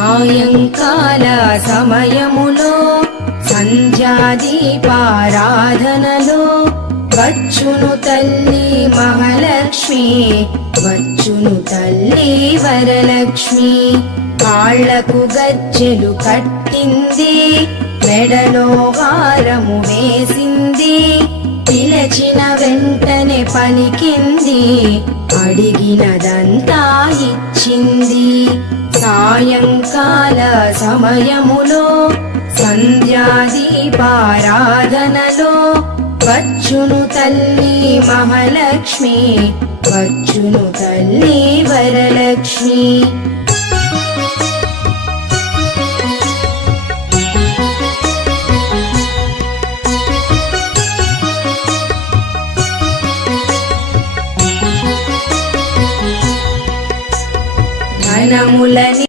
సాయంకాల సమయములో సంధ్యాదీపారాధనలో వచ్చును తల్లి మహాలక్ష్మి, వచ్చును తల్లి వరలక్ష్మి. కాళ్లకు గజ్జెలు కట్టింది, మెడలో హారము వేసింది, పిలచిన వెంటనే పలికింది, అడిగినదంతా ఇచ్చింది. సాయంకాల సమయములో సంధ్యాదీపారాధనలో వచ్చును తల్లి మహాలక్ష్మి, వచ్చును తల్లి వరలక్ష్మి. ధనములని